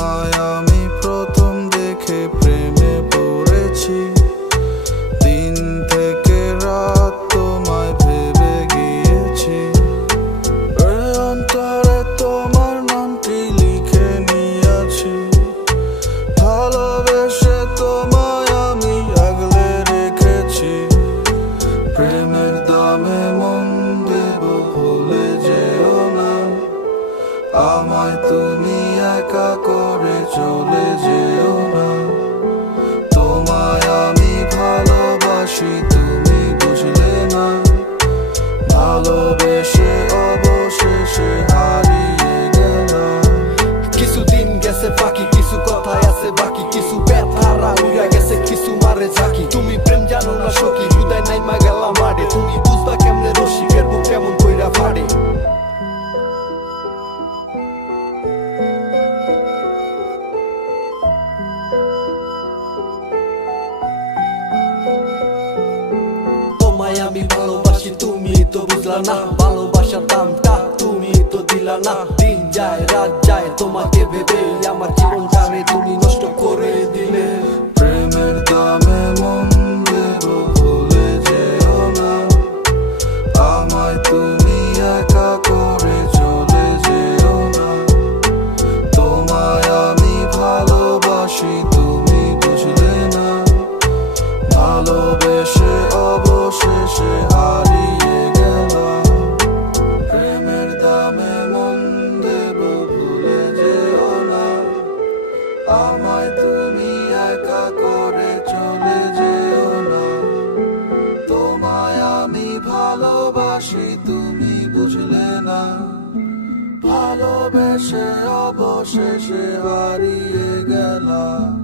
তোমায় আমি প্রথম দেখে প্রেমে পড়েছি। দিন থেকে রাত তোমায় ভেবে গিয়েছি। অন্তরে তোমার নামটি লিখে নিয়েছি। ভালোবেসে তোমায় আমি আগলে রেখেছি। প্রেমের দামে মন দেব ভুলে যেও না। আমায় তুমি একা করে চলে যেও না। তোমায় আমি ভালোবাসি তুমি বুঝলে না। ভালোবেসে অবশেষে হারিয়ে গেলাম। কিছুদিন গেছে বাকি, কিছু কথাই আছে বাকি, কিছু ব্যথারা উড়া গেছে, কিছু মারে ঝাঁকি। তুমি প্রেম জানো না সখী, হৃদয় নাইমা গেলাম মারে। তুমি বুঝবা কেমনে রসিকের বুক কেমন কইরা ফাড়ে। তোমায় আমি ভালোবাসি তুমি তো বুঝলা না। ভালোবাসার দামটা তুমি তো দিলা না। দিন যায় রাত যায় তোমাকে ভেবে আমার জীবনটারে তুমি নষ্ট করে দিলে। প্রেমের দামে মন দেব ভুলে যেও না। আমায় তুমি একা করে চলে যেও না। তোমায় আমি ভালোবাসি তুমি বুঝলে না। ভালোবেসে অবশেষে হারিয়ে গেলাম। প্রেমের দামে মন দেব ভুলে যেও না। আমায় তুমি একা করে চলে যেও না। তোমায় আমি ভালোবাসি তুমি বুঝলে না। ভালোবেসে অবশেষে হারিয়ে গেলাম।